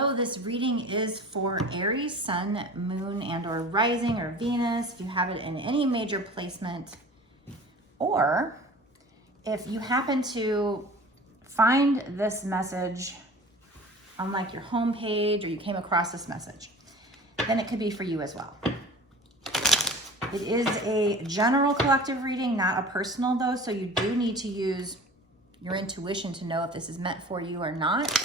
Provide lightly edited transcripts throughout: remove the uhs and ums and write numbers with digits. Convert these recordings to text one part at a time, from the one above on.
Hello, this reading is for Aries, Sun, Moon, and or Rising or Venus, if you have it in any major placement, or if you happen to find this message on like your home page or you came across this message, then it could be for you as well. It is a general collective reading, not a personal though, so you do need to use your intuition to know if this is meant for you or not.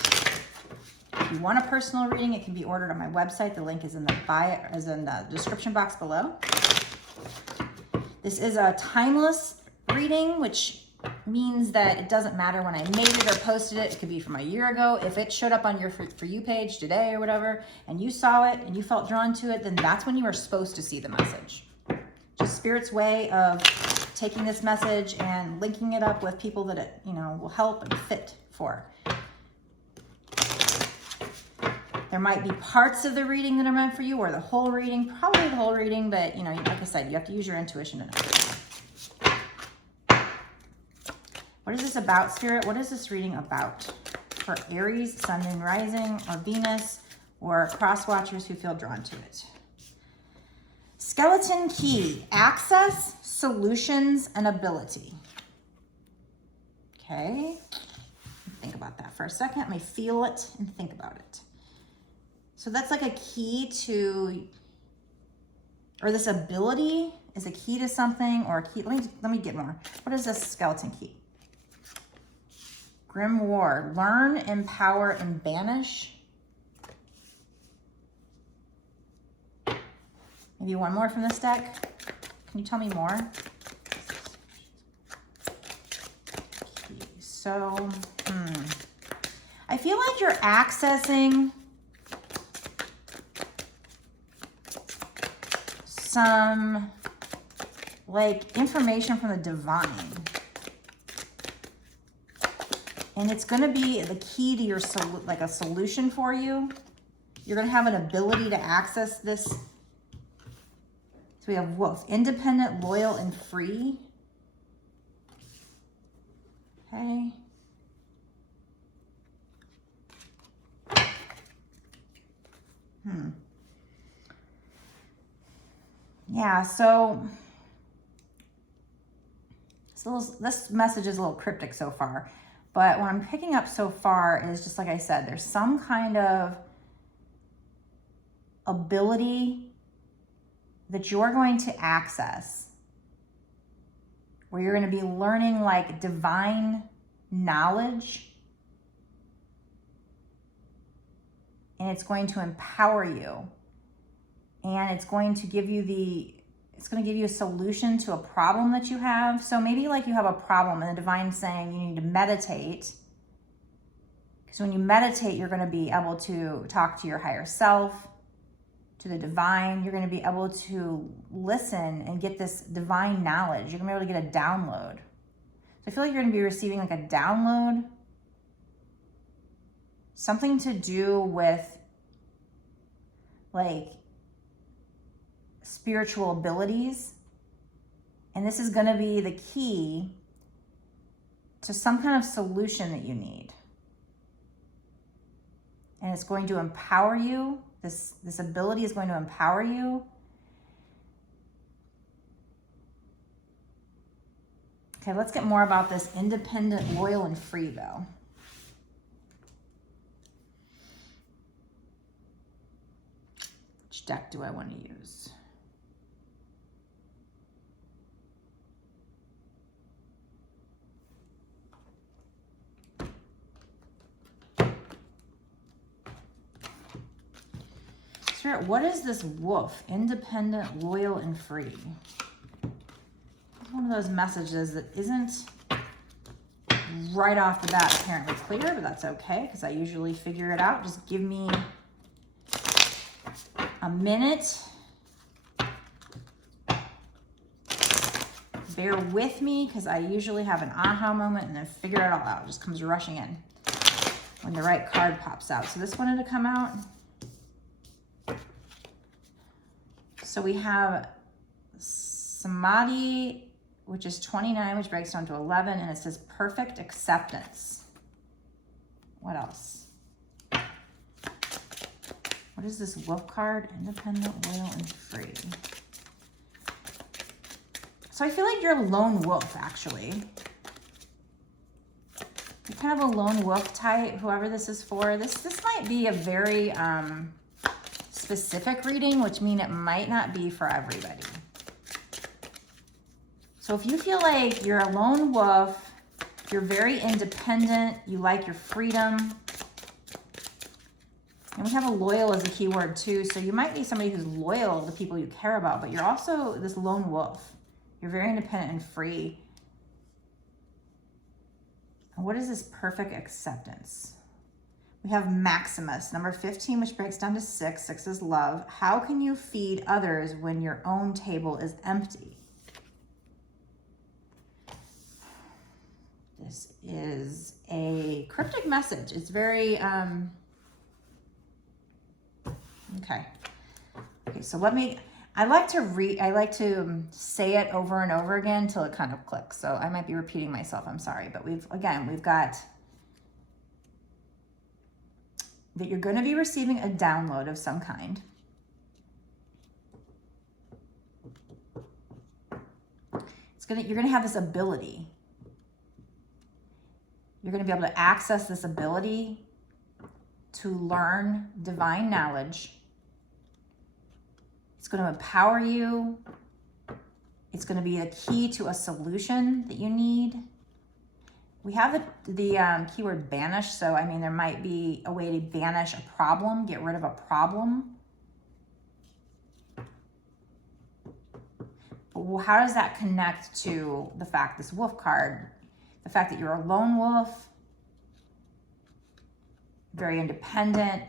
If you want a personal reading, it can be ordered on my website. The link is in the description box below. This is a timeless reading, which means that it doesn't matter when I made it or posted it. It could be from a year ago. If it showed up on your For You page today or whatever, and you saw it and you felt drawn to it, then that's when you are supposed to see the message. Just Spirit's way of taking this message and linking it up with people that it, will help and fit for. There might be parts of the reading that are meant for you, or the whole reading, probably the whole reading, but like I said, you have to use your intuition to know. What is this about, Spirit? What is this reading about for Aries, Sun, Moon, Rising, or Venus, or cross watchers who feel drawn to it? Skeleton key: access, solutions, and ability. Okay, think about that for a second. Let me feel it and think about it. So that's like a key to, or this ability is a key to something, or a key. Let me get more. What is this skeleton key? Grimoire: learn, empower, and banish. Maybe one more from this deck. Can you tell me more? So, I feel like you're accessing some like information from the divine. And it's going to be the key to your like a solution for you. You're going to have an ability to access this. So we have Wolf: independent, loyal, and free. Okay. Yeah, so this message is a little cryptic so far, but what I'm picking up so far is just like I said, there's some kind of ability that you're going to access where you're going to be learning like divine knowledge, and it's going to empower you. And it's going to give you a solution to a problem that you have. So maybe like you have a problem and the divine's saying you need to meditate. Because when you meditate, you're going to be able to talk to your higher self, to the divine. You're going to be able to listen and get this divine knowledge. You're going to be able to get a download. So I feel like you're going to be receiving like a download. Something to do with like spiritual abilities, and this is going to be the key to some kind of solution that you need, and it's going to empower you. This ability is going to empower you. Okay, let's get more about this independent, loyal, and free though. Which deck do I want to use? Spirit, what is this Wolf? Independent, loyal, and free. It's one of those messages that isn't right off the bat apparently clear, but that's okay because I usually figure it out. Just give me a minute. Bear with me because I usually have an aha moment and then figure it all out. It just comes rushing in when the right card pops out. So this wanted to come out. So we have Samadhi, which is 29, which breaks down to 11, and it says perfect acceptance. What else? What is this wolf card? Independent, loyal, and free. So I feel like you're a lone wolf, actually. You're kind of a lone wolf type, whoever this is for. This might be a very specific reading, which means it might not be for everybody. So if you feel like you're a lone wolf, you're very independent, you like your freedom, and we have a loyal as a keyword too, so you might be somebody who's loyal to the people you care about, but you're also this lone wolf. You're very independent and free. And what is this perfect acceptance? We have Maximus, number 15, which breaks down to 6. 6 is love. How can you feed others when your own table is empty? This is a cryptic message. It's very, okay, so I like to say it over and over again until it kind of clicks. So I might be repeating myself, I'm sorry, but we've got that you're going to be receiving a download of some kind. You're going to have this ability. You're going to be able to access this ability to learn divine knowledge. It's going to empower you. It's going to be a key to a solution that you need. We have the keyword banish. So, I mean, there might be a way to banish a problem, get rid of a problem. Well, how does that connect to the fact, this wolf card, the fact that you're a lone wolf, very independent,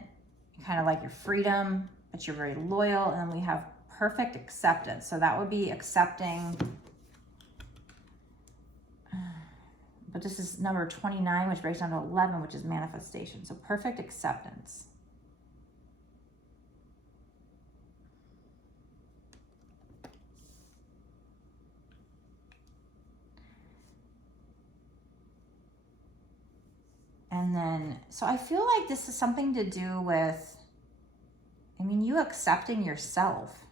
you kind of like your freedom, but you're very loyal, and then we have perfect acceptance. So that would be accepting, but this is number 29, which breaks down to 11, which is manifestation. So perfect acceptance. And then, so I feel like this is something to do with, I mean, you accepting yourself.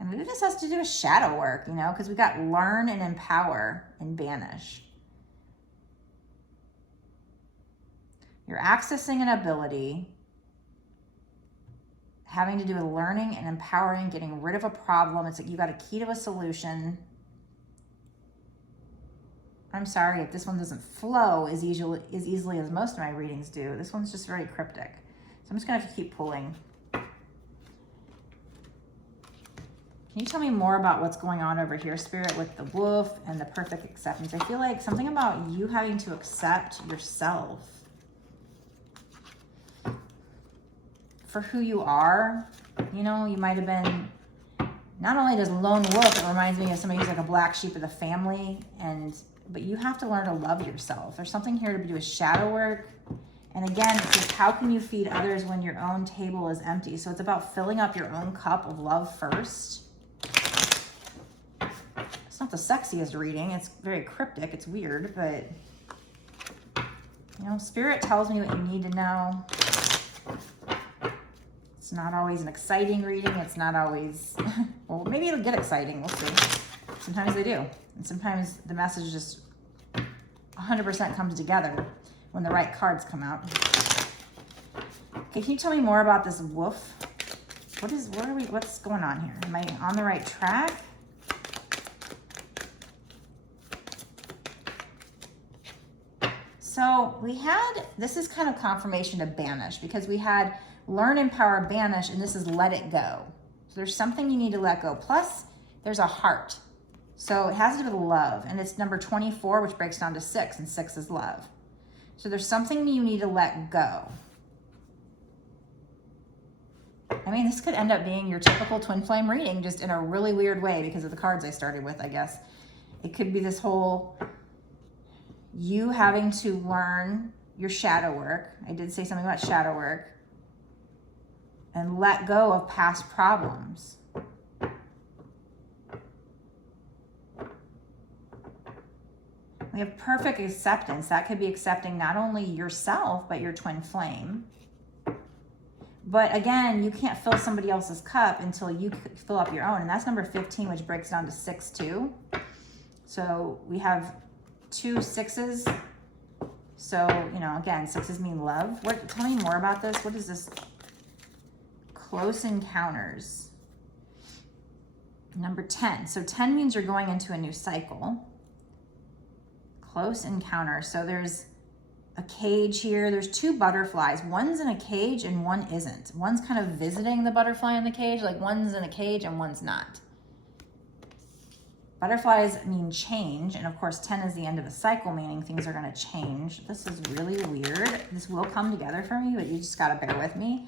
And maybe this has to do with shadow work, you know, because we got learn and empower and banish. You're accessing an ability, having to do with learning and empowering, getting rid of a problem. It's like you got a key to a solution. I'm sorry if this one doesn't flow as easily as most of my readings do. This one's just very cryptic. So I'm just gonna have to keep pulling. Can you tell me more about what's going on over here, Spirit, with the wolf and the perfect acceptance? I feel like something about you having to accept yourself for who you are. You know, you might have been, not only does lone wolf, it reminds me of somebody who's like a black sheep of the family, but you have to learn to love yourself. There's something here to do with shadow work. And again, it says, how can you feed others when your own table is empty? So it's about filling up your own cup of love first. It's not the sexiest reading. It's very cryptic. It's weird, but you know, Spirit tells me what you need to know. It's not always an exciting reading. It's not always, well, maybe it'll get exciting. We'll see. Sometimes they do. And sometimes the message just 100% comes together when the right cards come out. Okay, can you tell me more about this wolf? What's going on here? Am I on the right track? So we had, this is kind of confirmation to banish, because we had learn, empower, banish, and this is let it go. So there's something you need to let go. Plus, there's a heart. So it has to do with love, and it's number 24, which breaks down to 6, and 6 is love. So there's something you need to let go. I mean, this could end up being your typical twin flame reading, just in a really weird way because of the cards I started with, I guess. It could be this whole, you having to learn your shadow work. I did say something about shadow work. And let go of past problems. We have perfect acceptance. That could be accepting not only yourself, but your twin flame. But again, you can't fill somebody else's cup until you fill up your own. And that's number 15, which breaks down to 6 too. So we have 2 6s. So, you know, again, 6s mean love. Tell me more about this. What is this? Close encounters. Number 10. So 10 means you're going into a new cycle. Close encounter. So there's a cage here. There's 2 butterflies. One's in a cage and one isn't. One's kind of visiting the butterfly in the cage, like one's in a cage and one's not. Butterflies mean change, and of course 10 is the end of a cycle, meaning things are going to change. This is really weird. This will come together for me, but you just got to bear with me.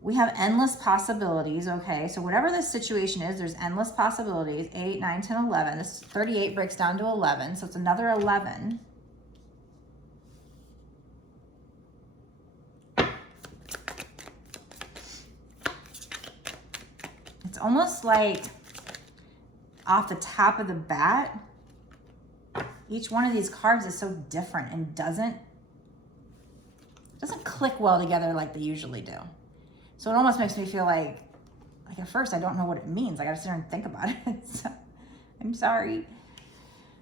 We have endless possibilities, okay? So whatever this situation is, there's endless possibilities. 8, 9, 10, 11. This 38 breaks down to 11, so it's another 11. It's almost like off the top of the bat, each one of these cards is so different and doesn't click well together like they usually do. So it almost makes me feel like at first I don't know what it means. I gotta sit there and think about it. So, I'm sorry.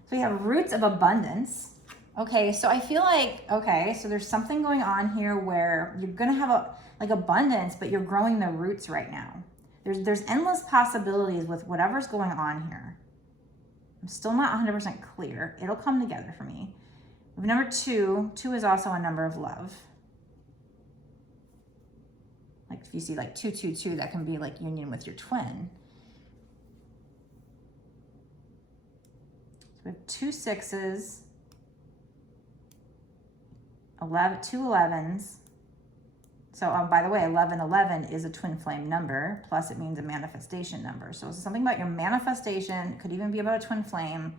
So we have roots of abundance. Okay, so I feel like, okay, so there's something going on here where you're gonna have like abundance, but you're growing the roots right now. There's endless possibilities with whatever's going on here. I'm still not 100% clear. It'll come together for me. We have number 2. 2 is also a number of love. Like if you see like 2, 2, 2, that can be like union with your twin. So we have 2 6s, 11, 2 11s. So by the way, 1111 is a twin flame number, plus it means a manifestation number. So it's something about your manifestation, could even be about a twin flame.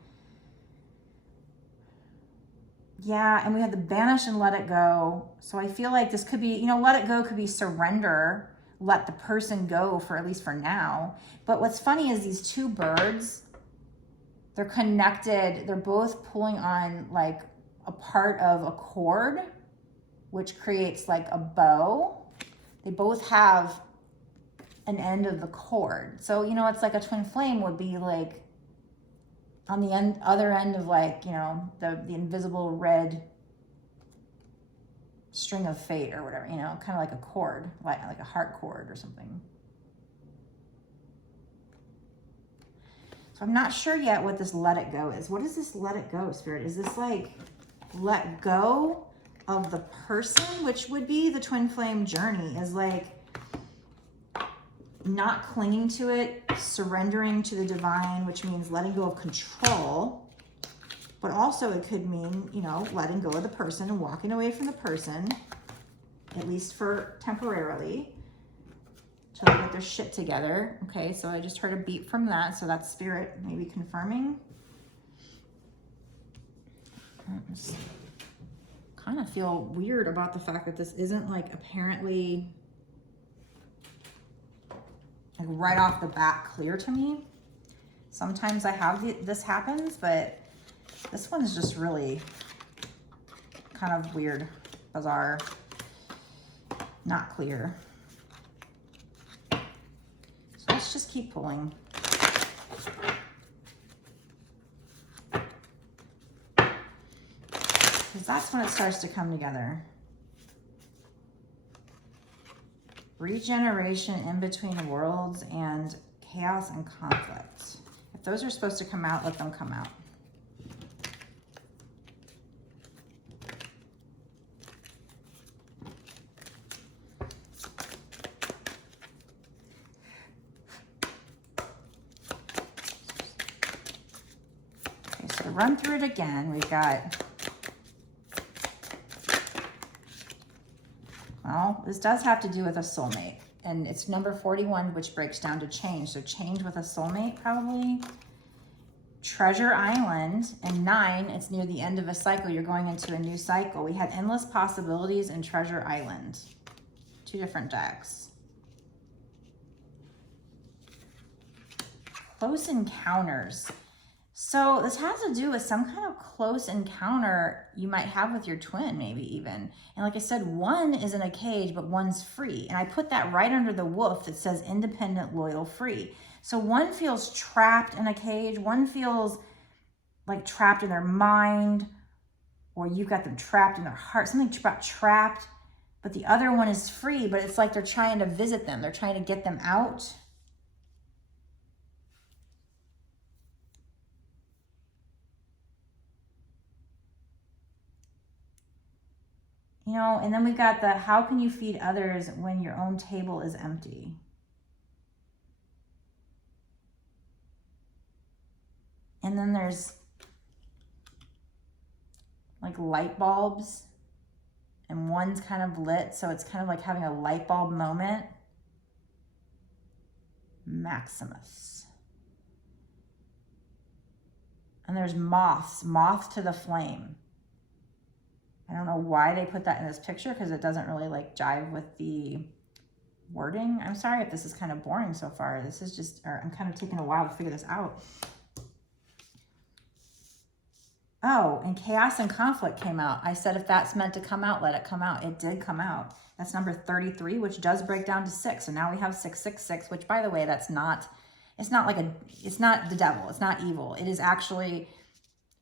Yeah, and we had the banish and let it go. So I feel like this could be, you know, let it go could be surrender, let the person go for at least for now. But what's funny is these 2 birds, they're connected. They're both pulling on like a part of a cord, which creates like a bow. They both have an end of the cord. So, you know, it's like a twin flame would be like on the other end of like, you know, the invisible red string of fate or whatever, you know, kind of like a cord, like a heart cord or something. So I'm not sure yet what this let it go is. What is this let it go, Spirit? Is this like let go of the person, which would be the twin flame journey, is like not clinging to it, surrendering to the divine, which means letting go of control. But also it could mean, you know, letting go of the person and walking away from the person, at least for temporarily, till they get their shit together. Okay, so I just heard a beat from that, so that's Spirit maybe confirming. Kind of feel weird about the fact that this isn't like apparently like right off the bat clear to me. Sometimes I have this happens, but this one is just really kind of weird, bizarre, not clear. So let's just keep pulling. Because that's when it starts to come together. Regeneration in between worlds and chaos and conflict. If those are supposed to come out, let them come out. Okay, so to run through it again, we've got, well, this does have to do with a soulmate. And it's number 41, which breaks down to change. So change with a soulmate, probably. Treasure Island. And 9, it's near the end of a cycle. You're going into a new cycle. We had endless possibilities in Treasure Island. 2 different decks. Close encounters. So this has to do with some kind of close encounter you might have with your twin, maybe even. And like I said, one is in a cage, but one's free. And I put that right under the wolf that says independent, loyal, free. So one feels trapped in a cage. One feels like trapped in their mind, or you've got them trapped in their heart, something about trapped. But the other one is free, but it's like they're trying to visit them. They're trying to get them out. You know, and then we've got the, how can you feed others when your own table is empty? And then there's like light bulbs, and one's kind of lit. So it's kind of like having a light bulb moment. Maximus. And there's moths, moth to the flame. I don't know why they put that in this picture, because it doesn't really like jive with the wording. I'm sorry if this is kind of boring so far. This is just, or I'm kind of taking a while to figure this out. Oh, and chaos and conflict came out. I said, if that's meant to come out, let it come out. It did come out. That's number 33, which does break down to 6. So now we have 666, which, by the way, that's not, it's not like it's not the devil. It's not evil. It is actually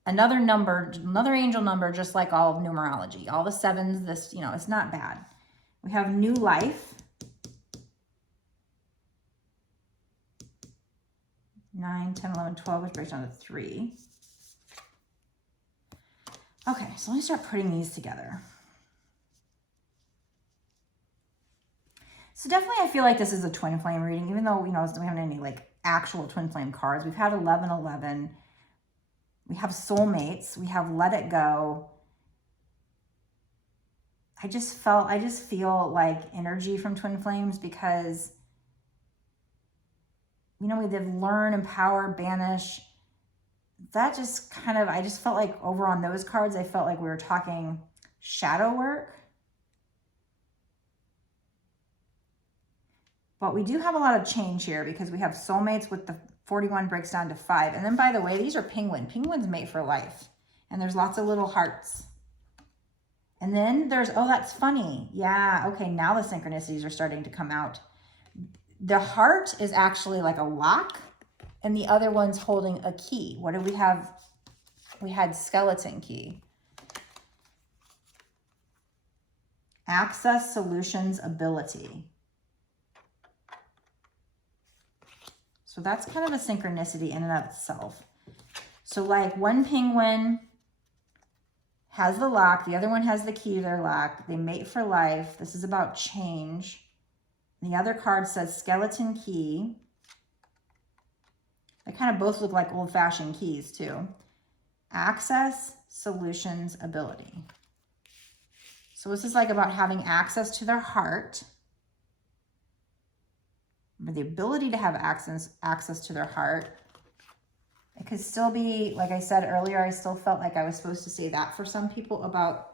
another number, another angel number, just like all of numerology. All the sevens, this, you know, it's not bad. We have new life. 9, 10, 11, 12, which breaks down to 3. Okay, so let me start putting these together. So definitely I feel like this is a twin flame reading, even though, you know, we haven't any like actual twin flame cards. We've had 11, 11. We have soulmates. We have let it go. I just feel like energy from twin flames, because, you know, we did learn, empower, banish. That just kind of, I just felt like over on those cards, I felt like we were talking shadow work. But we do have a lot of change here, because we have soulmates with the 41 breaks down to 5. And then, by the way, these are penguin. Penguins mate for life. And there's lots of little hearts. And then there's, oh, that's funny. Yeah, okay, now the synchronicities are starting to come out. The heart is actually like a lock, and the other one's holding a key. What did we have? We had skeleton key. Access solutions ability. So that's kind of a synchronicity in and of itself. So like one penguin has the lock, the other one has the key to their lock. They mate for life. This is about change. And the other card says skeleton key. They kind of both look like old-fashioned keys too. Access solutions ability. So this is like about having access to their heart, or the ability to have access to their heart. It could still be, like I said earlier, I still felt like I was supposed to say that for some people, about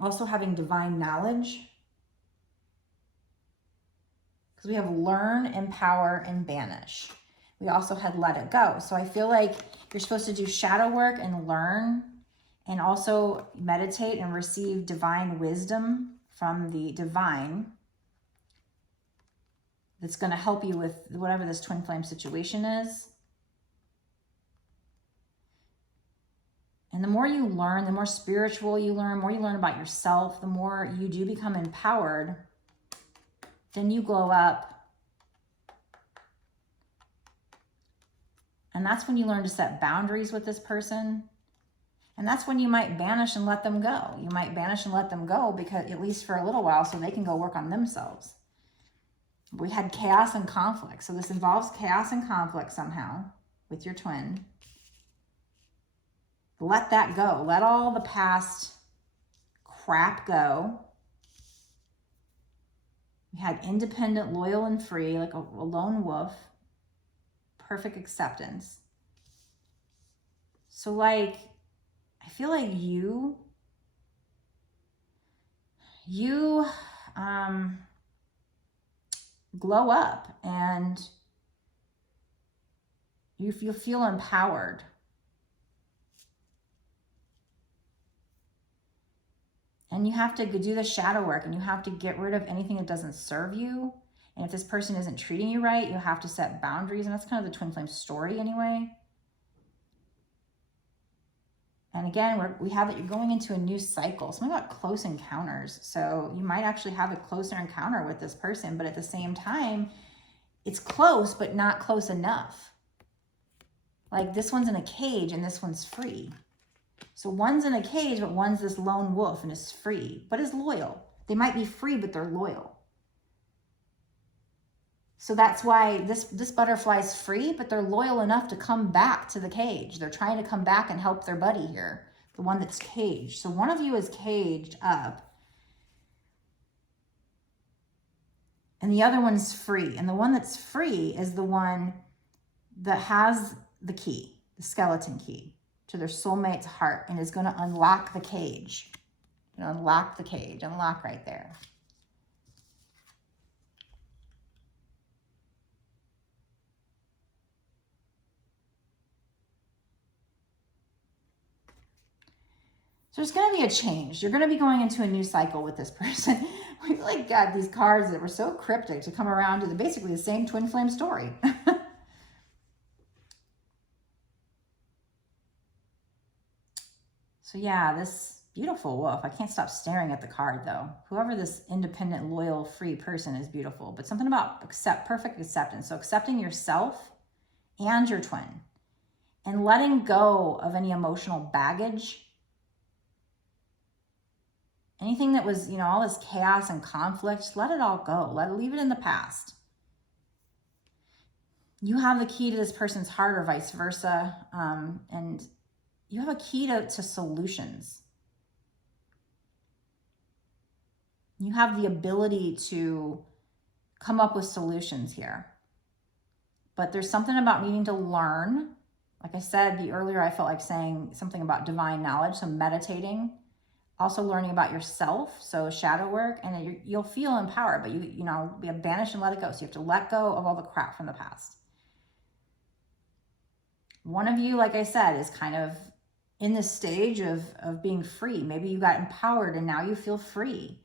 also having divine knowledge. Because we have learn, empower, and banish. We also had let it go. So I feel like you're supposed to do shadow work and learn, and also meditate and receive divine wisdom from the divine. That's going to help you with whatever this twin flame situation is. And the more you learn, the more spiritual you learn, more you learn about yourself, the more you do become empowered, then you glow up. And that's when you learn to set boundaries with this person. And that's when you might banish and let them go. You might banish and let them go, because at least for a little while, so they can go work on themselves. We had chaos and conflict. So this involves chaos and conflict somehow with your twin. Let that go. Let all the past crap go. We had independent, loyal, and free, like a lone wolf. Perfect acceptance. So like, I feel like you glow up, and You feel empowered. And you have to do the shadow work, and you have to get rid of anything that doesn't serve you. And if this person isn't treating you right, you have to set boundaries. And that's kind of the twin flame story anyway. And again, we have that you're going into a new cycle. Something about close encounters. So you might actually have a closer encounter with this person, but at the same time, it's close, but not close enough. Like this one's in a cage and this one's free. So one's in a cage, but one's this lone wolf and is free, but is loyal. They might be free, but they're loyal. So that's why this butterfly is free, but they're loyal enough to come back to the cage. They're trying to come back and help their buddy here, the one that's caged. So one of you is caged up, and the other one's free. And the one that's free is the one that has the key, the skeleton key to their soulmate's heart, and is going to unlock the cage. Unlock the cage, unlock right there. So there's going to be a change. You're going to be going into a new cycle with this person. We've like got these cards that were so cryptic to come around to basically the same twin flame story. So yeah, this beautiful wolf. I can't stop staring at the card though. Whoever this independent, loyal, free person is beautiful. But something about perfect acceptance. So accepting yourself and your twin. And letting go of any emotional baggage. Anything that was, all this chaos and conflict, just let it all go. Leave it in the past. You have the key to this person's heart or vice versa. And you have a key to solutions. You have the ability to come up with solutions here. But there's something about needing to learn. Like I said, earlier I felt like saying something about divine knowledge, so meditating. Also learning about yourself, so shadow work, and you'll feel empowered, but you have banished and let it go. So you have to let go of all the crap from the past. One of you, like I said, is kind of in this stage of being free. Maybe you got empowered and now you feel free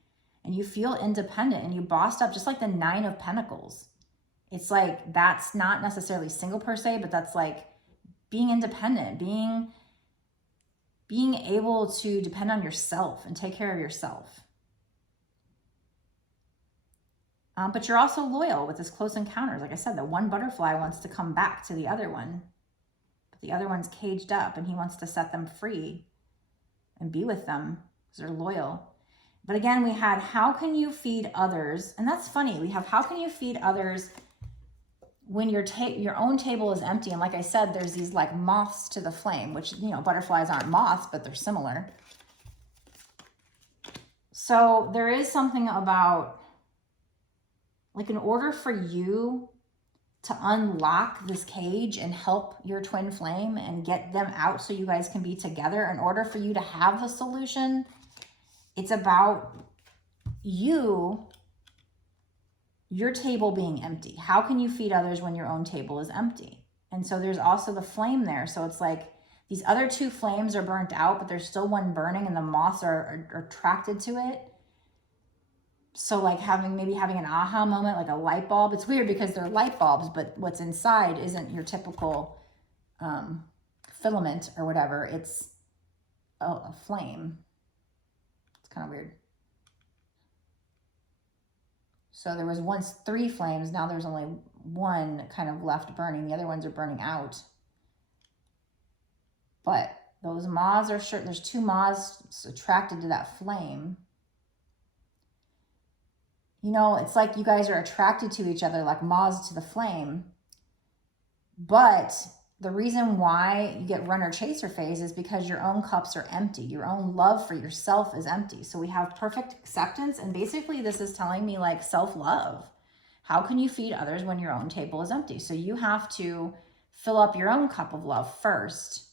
and you feel independent and you bossed up, just like the 9 of Pentacles. It's like, that's not necessarily single per se, but that's like being independent, being able to depend on yourself and take care of yourself. But you're also loyal with this close encounters. Like I said, the one butterfly wants to come back to the other one, but the other one's caged up and he wants to set them free and be with them because they're loyal. But again, we had, how can you feed others? And that's funny. We have, how can you feed others when your own table is empty? And like I said, there's these like moths to the flame, which, butterflies aren't moths, but they're similar. So there is something about, like, in order for you to unlock this cage and help your twin flame and get them out so you guys can be together, in order for you to have the solution, it's about your table being empty. How can you feed others when your own table is empty? And so there's also the flame there. So it's like these other 2 flames are burnt out, but there's still one burning and the moths are attracted to it. So like maybe having an aha moment, like a light bulb. It's weird because they're light bulbs, but what's inside isn't your typical filament or whatever. It's a flame. It's kind of weird. So there was once 3 flames. Now there's only 1 kind of left burning. The other ones are burning out. But those moths are sure. There's 2 moths attracted to that flame. It's like you guys are attracted to each other like moths to the flame. But the reason why you get runner chaser phase is because your own cups are empty. Your own love for yourself is empty. So we have perfect acceptance. And basically this is telling me like self-love. How can you feed others when your own table is empty? So you have to fill up your own cup of love first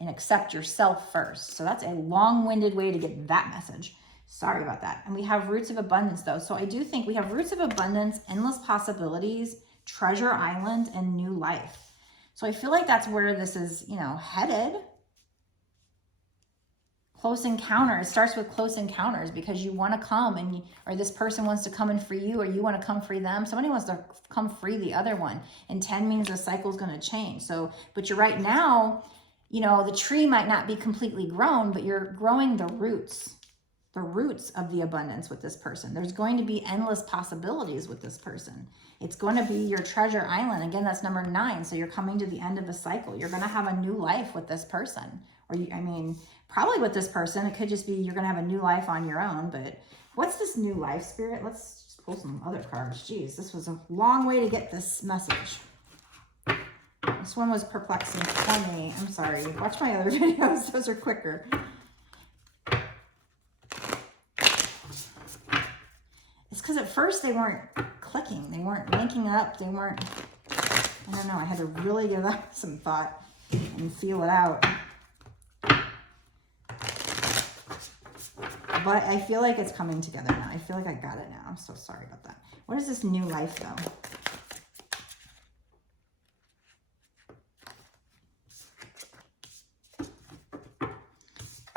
and accept yourself first. So that's a long-winded way to get that message. Sorry about that. And we have roots of abundance though. So I do think we have roots of abundance, endless possibilities, treasure island, and new life. So I feel like that's where this is, you know, headed. Close encounters. It starts with close encounters because you want to come and or this person wants to come and free you, or you want to come free them. Somebody wants to come free the other one. And 10 means the cycle is going to change. So, but you're right now, you know, the tree might not be completely grown, but you're growing the roots of the abundance with this person. There's going to be endless possibilities with this person. It's going to be your treasure island. Again, that's number 9. So you're coming to the end of a cycle. You're going to have a new life with this person. Or I mean, probably with this person. It could just be you're going to have a new life on your own. But what's this new life, Spirit? Let's just pull some other cards. Jeez, this was a long way to get this message. This one was perplexing for me. I'm sorry. Watch my other videos. Those are quicker. It's because at first they weren't clicking. They weren't linking up. They weren't, I don't know. I had to really give that some thought and feel it out. But I feel like it's coming together now. I feel like I got it now. I'm so sorry about that. What is this new life, though?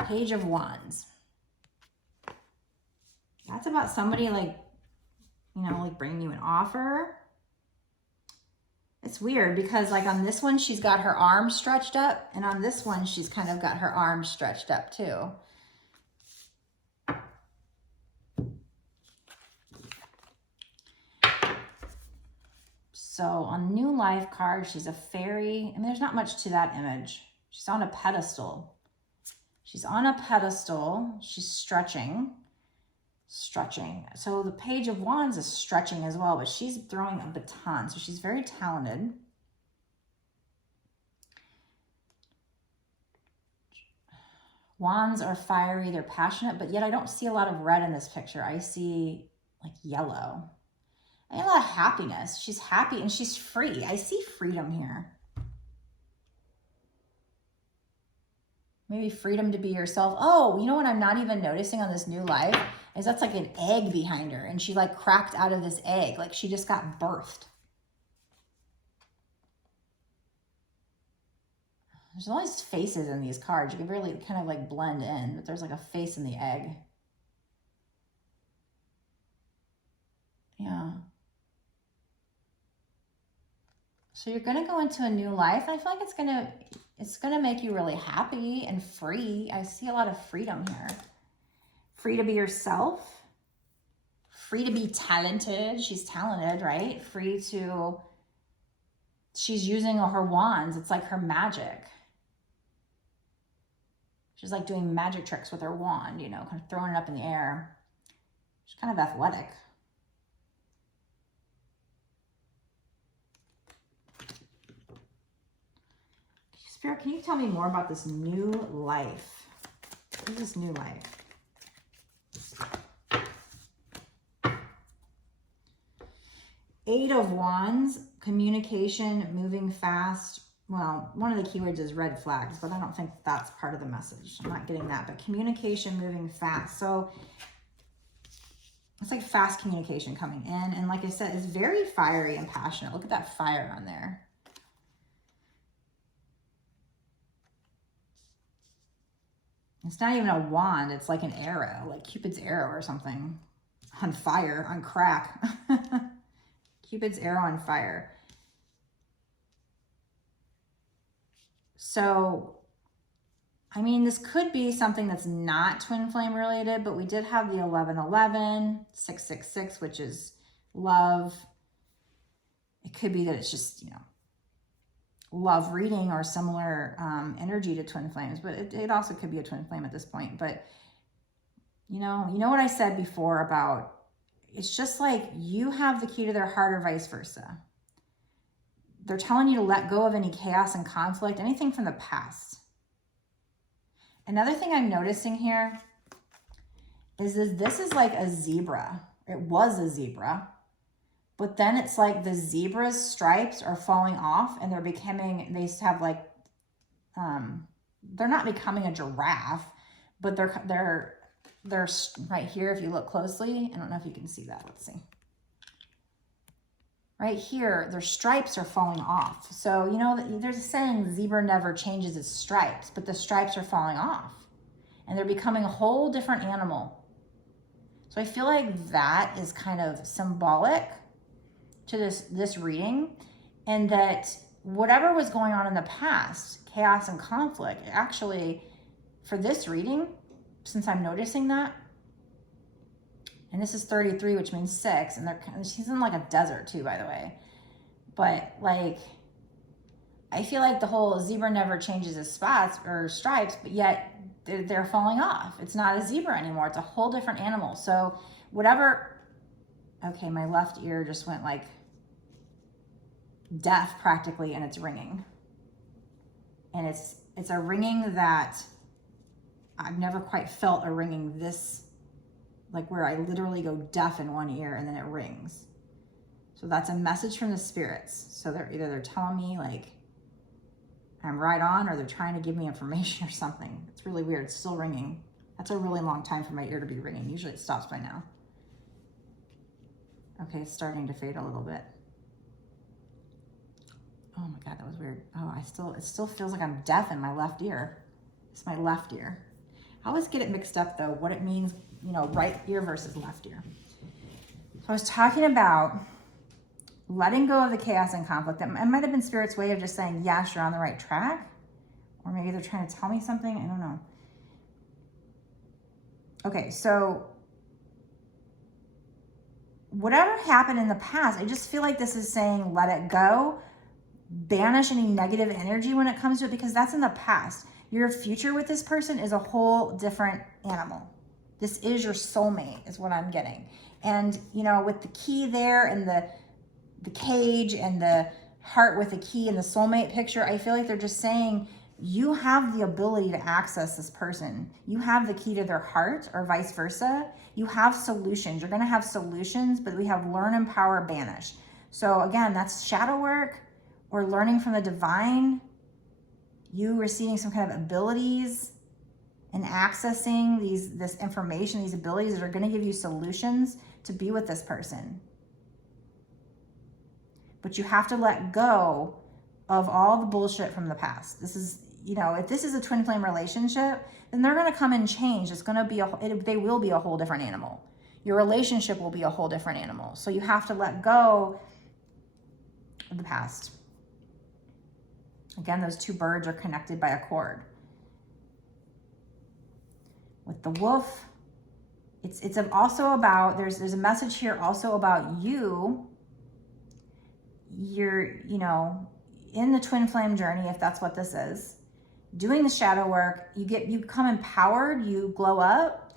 Page of Wands. That's about somebody like, you know, like bringing you an offer. It's weird because like on this one, she's got her arms stretched up. And on this one, she's kind of got her arms stretched up too. So on New Life card, she's a fairy. I mean, there's not much to that image. She's on a pedestal. She's on a pedestal. She's stretching. So the Page of Wands is stretching as well, but she's throwing a baton. So she's very talented. Wands are fiery. They're passionate, but yet I don't see a lot of red in this picture. I see like yellow. I have a lot of happiness. She's happy and she's free. I see freedom here. Maybe freedom to be yourself. Oh, you know what I'm not even noticing on this new life is that's like an egg behind her. And she like cracked out of this egg. Like she just got birthed. There's all these faces in these cards. You can really kind of like blend in, but there's like a face in the egg. Yeah. So you're going to go into a new life. I feel like it's going to make you really happy and free. I see a lot of freedom here. Free to be yourself. Free to be talented. She's talented, right? Free to, she's using her wands. It's like her magic. She's like doing magic tricks with her wand, you know, kind of throwing it up in the air. She's kind of athletic. Spirit, can you tell me more about this new life? What is this new life? Eight of Wands, communication, moving fast. Well, one of the keywords is red flags, but I don't think that's part of the message. I'm not getting that, but communication, moving fast. So it's like fast communication coming in. And like I said, it's very fiery and passionate. Look at that fire on there. It's not even a wand. It's like an arrow, like Cupid's arrow or something. On fire, on crack. Cupid's arrow on fire. So, I mean, this could be something that's not twin flame related, but we did have the 1111, 666, which is love. It could be that it's just, you know, love reading or similar energy to twin flames, but it also could be a twin flame at this point. But you know what I said before about it's just like you have the key to their heart or vice versa. They're telling you to let go of any chaos and conflict, anything from the past. Another thing I'm noticing here is this is like a zebra. It was a zebra. But then it's like the zebra's stripes are falling off and they have like, they're not becoming a giraffe, but they're right here. If you look closely, I don't know if you can see that. Let's see. right here, their stripes are falling off. So, you know, there's a saying, zebra never changes its stripes, but the stripes are falling off and they're becoming a whole different animal. So I feel like that is kind of symbolic to this reading, and that whatever was going on in the past, chaos and conflict, actually for this reading, since I'm noticing that, and this is 33, which means 6, and she's in like a desert too, by the way. But like, I feel like the whole zebra never changes its spots or stripes, but yet they're falling off. It's not a zebra anymore. It's a whole different animal. So whatever, okay, my left ear just went like deaf practically, and it's ringing. And it's a ringing that I've never quite felt a ringing this, like where I literally go deaf in one ear and then it rings. So that's a message from the spirits. So they're telling me like I'm right on, or they're trying to give me information or something. It's really weird. It's still ringing. That's a really long time for my ear to be ringing. Usually it stops by now. Okay, it's starting to fade a little bit. Oh my God, that was weird. Oh, it still feels like I'm deaf in my left ear. It's my left ear. I always get it mixed up though, what it means, you know, right ear versus left ear. So I was talking about letting go of the chaos and conflict. It might have been Spirit's way of just saying, yes, you're on the right track. Or maybe they're trying to tell me something. I don't know. Okay, so whatever happened in the past, I just feel like this is saying, let it go. Banish any negative energy when it comes to it, because that's in the past. Your future with this person is a whole different animal. This is your soulmate, is what I'm getting. And, you know, with the key there and the cage and the heart with the key and the soulmate picture, I feel like they're just saying you have the ability to access this person. You have the key to their heart, or vice versa. You have solutions. You're going to have solutions, but we have learn, empower, banish. So again, that's shadow work or learning from the divine. You receiving some kind of abilities and accessing this information, these abilities that are going to give you solutions to be with this person. But you have to let go of all the bullshit from the past. This is, you know, if this is a twin flame relationship, then they're going to come and change. It's going to be they will be a whole different animal. Your relationship will be a whole different animal. So you have to let go of the past. Again, those two birds are connected by a cord. With the wolf, it's also about, there's a message here also about you're, you know, in the twin flame journey, if that's what this is, doing the shadow work, you become empowered, you glow up,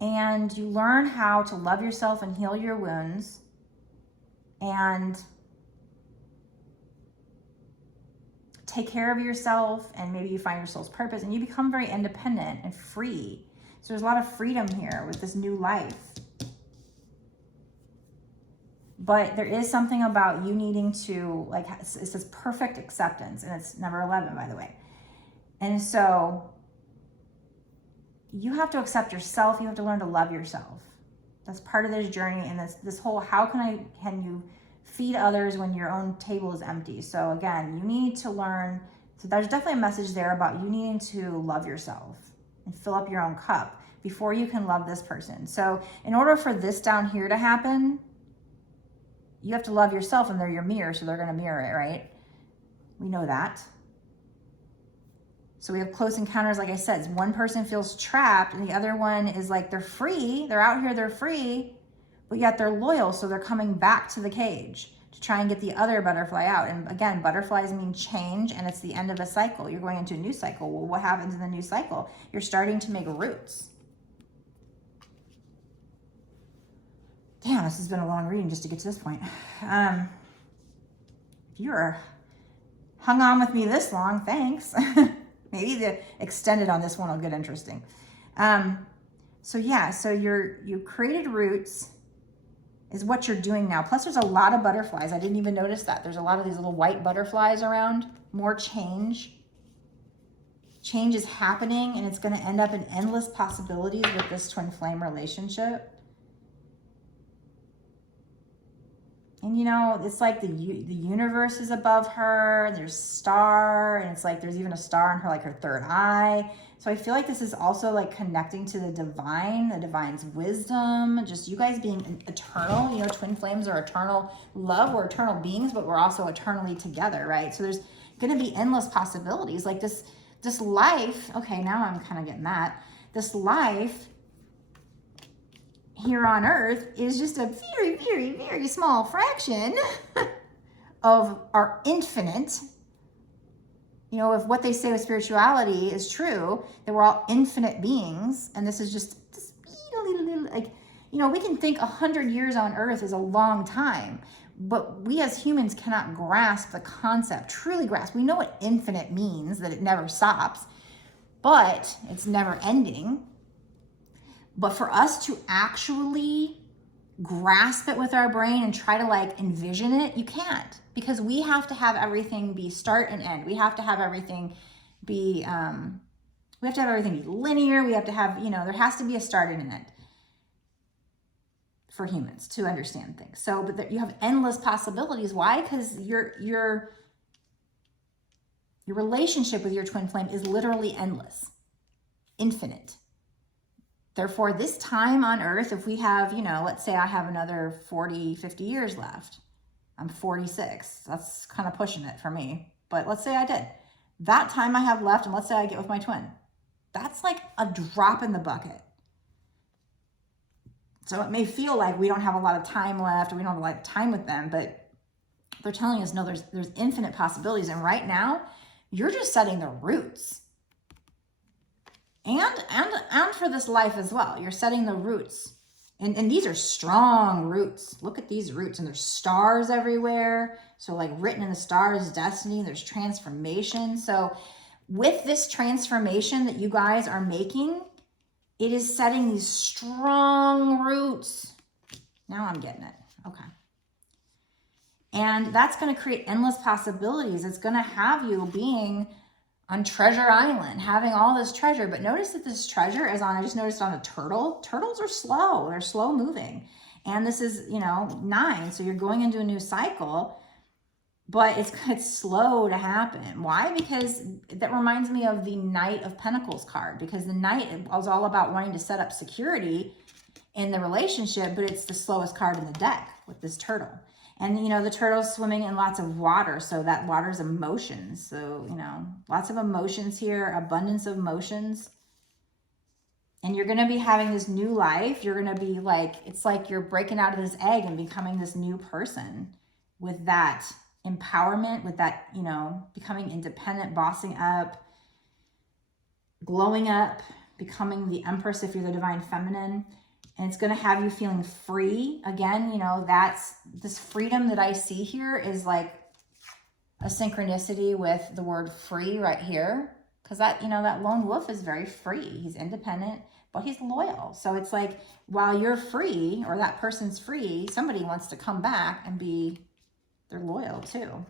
and you learn how to love yourself and heal your wounds, and take care of yourself, and maybe you find your soul's purpose, and you become very independent and free. So there's a lot of freedom here with this new life. But there is something about you needing to, like, it says perfect acceptance, and it's number 11, by the way. And so you have to accept yourself. You have to learn to love yourself. That's part of this journey, and this whole, how can you feed others when your own table is empty? So again, you need to learn. So there's definitely a message there about you needing to love yourself and fill up your own cup before you can love this person. So in order for this down here to happen, you have to love yourself, and they're your mirror, so they're going to mirror it, right? We know that. So we have close encounters, like I said. One person feels trapped, and the other one is like, they're free. They're out here, they're free, but yet they're loyal, so they're coming back to the cage to try and get the other butterfly out. And again, butterflies mean change, and it's the end of a cycle. You're going into a new cycle. Well, what happens in the new cycle? You're starting to make roots. Damn, this has been a long reading just to get to this point. If you're hung on with me this long, thanks. Maybe the extended on this one will get interesting. So yeah, so you created roots is what you're doing now. Plus there's a lot of butterflies. I didn't even notice that. There's a lot of these little white butterflies around. More change. Change is happening, and it's going to end up in endless possibilities with this twin flame relationship. And you know, it's like the universe is above her. There's a star, and it's like there's even a star in her, like her third eye. So I feel like this is also like connecting to the divine's wisdom, just you guys being eternal. You know, twin flames are eternal love. We're eternal beings, but we're also eternally together, right? So there's going to be endless possibilities. Like this life. Okay, now I'm kind of getting that. This life here on earth is just a very, very, very small fraction of our infinite. You know, if what they say with spirituality is true, that we're all infinite beings, and this is just this little, like, you know, we can think 100 years on earth is a long time, but we as humans cannot grasp the concept, truly grasp. We know what infinite means, that it never stops, but it's never ending. But for us to actually grasp it with our brain and try to like envision it, you can't, because we have to have everything be start and end. We have to have everything be linear. We have to have, you know, there has to be a start and an end for humans to understand things. So, but you have endless possibilities. Why? Because your relationship with your twin flame is literally endless, infinite. Therefore, this time on earth, if we have, you know, let's say I have another 40, 50 years left. I'm 46. That's kind of pushing it for me. But let's say I did. That time I have left, and let's say I get with my twin. That's like a drop in the bucket. So it may feel like we don't have a lot of time left, or we don't have a lot of time with them, but they're telling us, no, there's infinite possibilities. And right now, you're just setting the roots. And for this life as well. You're setting the roots. And these are strong roots. Look at these roots. And there's stars everywhere. So like written in the stars, destiny, there's transformation. So with this transformation that you guys are making, it is setting these strong roots. Now I'm getting it. Okay. And that's going to create endless possibilities. It's going to have you being on Treasure Island, having all this treasure. But notice that this treasure is on, I just noticed on a turtle. Turtles are slow. They're slow moving. And this is, you know, 9. So you're going into a new cycle, but it's slow to happen. Why? Because that reminds me of the Knight of Pentacles card, because the Knight was all about wanting to set up security in the relationship, but it's the slowest card in the deck with this turtle. And, you know, the turtle's swimming in lots of water, so that water's emotions. So, you know, lots of emotions here, abundance of emotions. And you're going to be having this new life. You're going to be like, it's like you're breaking out of this egg and becoming this new person with that empowerment, with that, you know, becoming independent, bossing up, glowing up, becoming the Empress if you're the divine feminine. And it's going to have you feeling free. Again, you know, that's this freedom that I see here is like a synchronicity with the word free right here. Because that, you know, that lone wolf is very free. He's independent, but he's loyal. So it's like while you're free, or that person's free, somebody wants to come back and they're loyal too.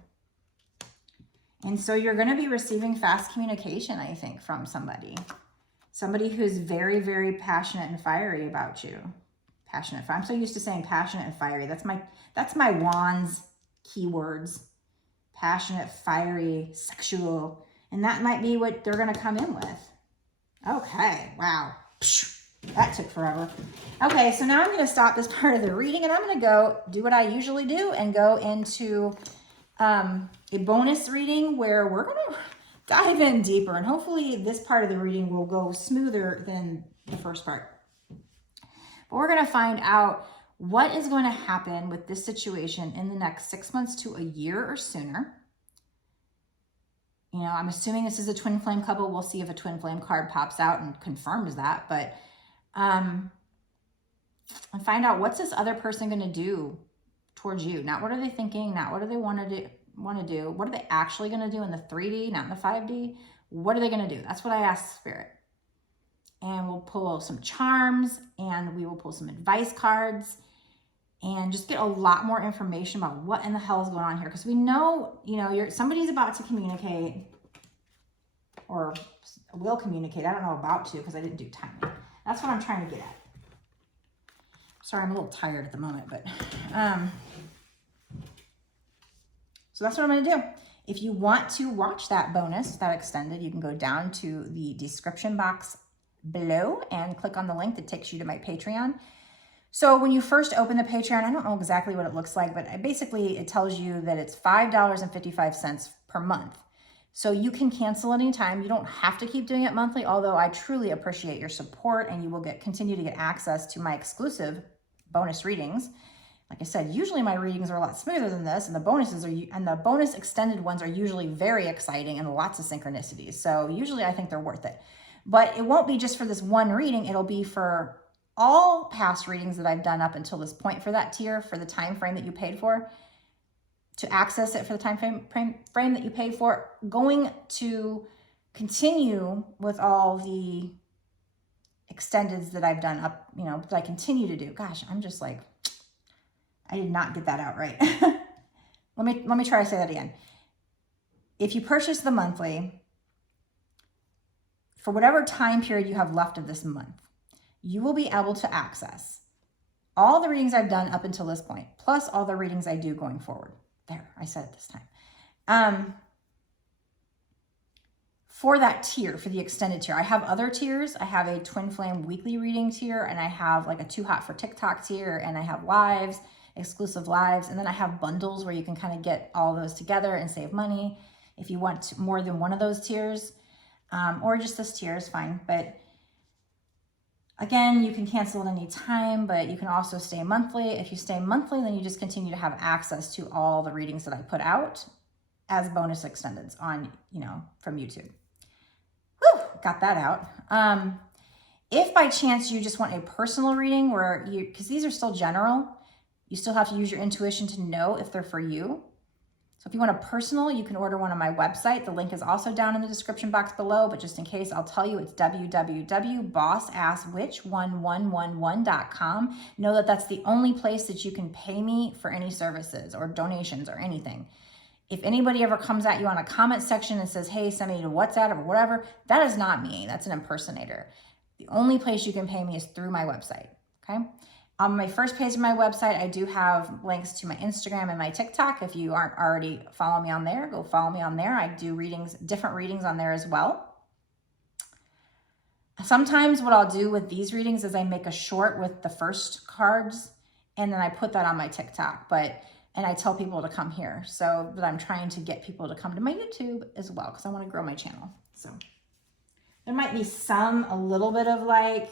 And so you're going to be receiving fast communication, I think, from somebody. Somebody who's very, very passionate and fiery about you. Passionate. I'm so used to saying passionate and fiery. That's my wands keywords. Passionate, fiery, sexual. And that might be what they're going to come in with. Okay. Wow. That took forever. Okay. So now I'm going to stop this part of the reading, and I'm going to go do what I usually do and go into a bonus reading where we're going to dive in deeper, and hopefully this part of the reading will go smoother than the first part. But we're going to find out what is going to happen with this situation in the next 6 months to a year or sooner. You know, I'm assuming this is a twin flame couple. We'll see if a twin flame card pops out and confirms that. But and find out, what's this other person going to do towards you? Not what are they thinking, not what do they want to do. What are they actually going to do in the 3D, not in the 5D? What are they going to do? That's what I asked Spirit. And we'll pull some charms, and we will pull some advice cards, and just get a lot more information about what in the hell is going on here. Because we know, you know, somebody's about to communicate, or will communicate. I don't know about to, because I didn't do timing. That's what I'm trying to get at. Sorry, I'm a little tired at the moment, but So that's what I'm going to do. If you want to watch that bonus, that extended, you can go down to the description box below and click on the link that takes you to my Patreon. So when you first open the Patreon, I don't know exactly what it looks like, but basically it tells you that it's $5.55 per month. So you can cancel anytime. You don't have to keep doing it monthly, although I truly appreciate your support, and you will continue to get access to my exclusive bonus readings. Like I said, usually my readings are a lot smoother than this, and the bonus extended ones are usually very exciting and lots of synchronicities. So usually I think they're worth it. But it won't be just for this one reading. It'll be for all past readings that I've done up until this point for that tier, for the time frame that you paid for, to access it for the time frame that you paid for, going to continue with all the extendeds that I've done up, that I continue to do. Gosh, I'm just like, I did not get that out right. Let me try to say that again. If you purchase the monthly, for whatever time period you have left of this month, you will be able to access all the readings I've done up until this point, plus all the readings I do going forward. There, I said it this time. For that tier, for the extended tier, I have other tiers. I have a Twinflame weekly reading tier, and I have like a Too Hot for TikTok tier, and I have lives, exclusive lives, and then I have bundles where you can kind of get all those together and save money if you want more than one of those tiers, or just this tier is fine. But again, you can cancel at any time, but you can also stay monthly. If you stay monthly, then you just continue to have access to all the readings that I put out as bonus extendeds on, from YouTube. Whew, got that out. If by chance you just want a personal reading because these are still general, you still have to use your intuition to know if they're for you. So if you want a personal, you can order one on my website. The link is also down in the description box below, but just in case, I'll tell you it's www.bossasswitch1111.com. Know that that's the only place that you can pay me for any services or donations or anything. If anybody ever comes at you on a comment section and says, hey, send me to WhatsApp or whatever, that is not me. That's an impersonator. The only place you can pay me is through my website, okay? On my first page of my website, I do have links to my Instagram and my TikTok. If you aren't already following me on there, go follow me on there. I do different readings on there as well. Sometimes what I'll do with these readings is I make a short with the first cards, and then I put that on my TikTok. And I tell people to come here. So that I'm trying to get people to come to my YouTube as well, because I want to grow my channel. So there might be a little bit of like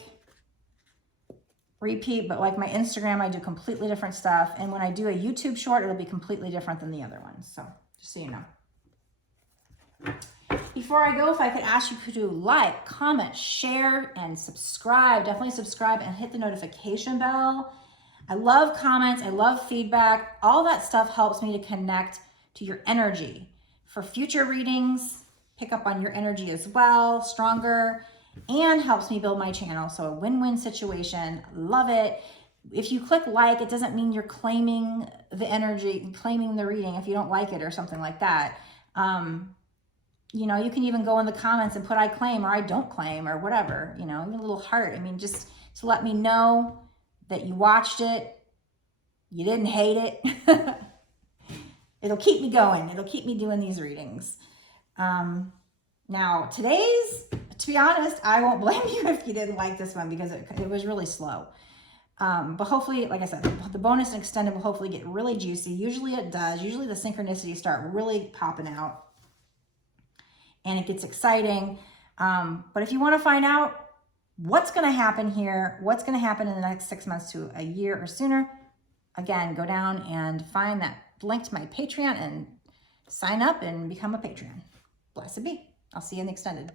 repeat, but like my Instagram, I do completely different stuff. And when I do a YouTube short, it'll be completely different than the other ones. So just so you know. Before I go, if I could ask you to like, comment, share, and subscribe. Definitely subscribe and hit the notification bell. I love comments. I love feedback. All that stuff helps me to connect to your energy. For future readings, pick up on your energy as well, stronger, and helps me build my channel. So a win-win situation. Love it. If you click like, it doesn't mean you're claiming the energy, claiming the reading if you don't like it or something like that. You can even go in the comments and put I claim or I don't claim or whatever, even a little heart. I mean, just to let me know that you watched it, you didn't hate it. It'll keep me going. It'll keep me doing these readings. Now, to be honest, I won't blame you if you didn't like this one because it was really slow. But hopefully, like I said, the bonus and extended will hopefully get really juicy. Usually it does. Usually the synchronicities start really popping out and it gets exciting. But if you want to find out what's going to happen here, what's going to happen in the next 6 months to a year or sooner, again, go down and find that link to my Patreon and sign up and become a Patreon. Blessed be. I'll see you in the extended.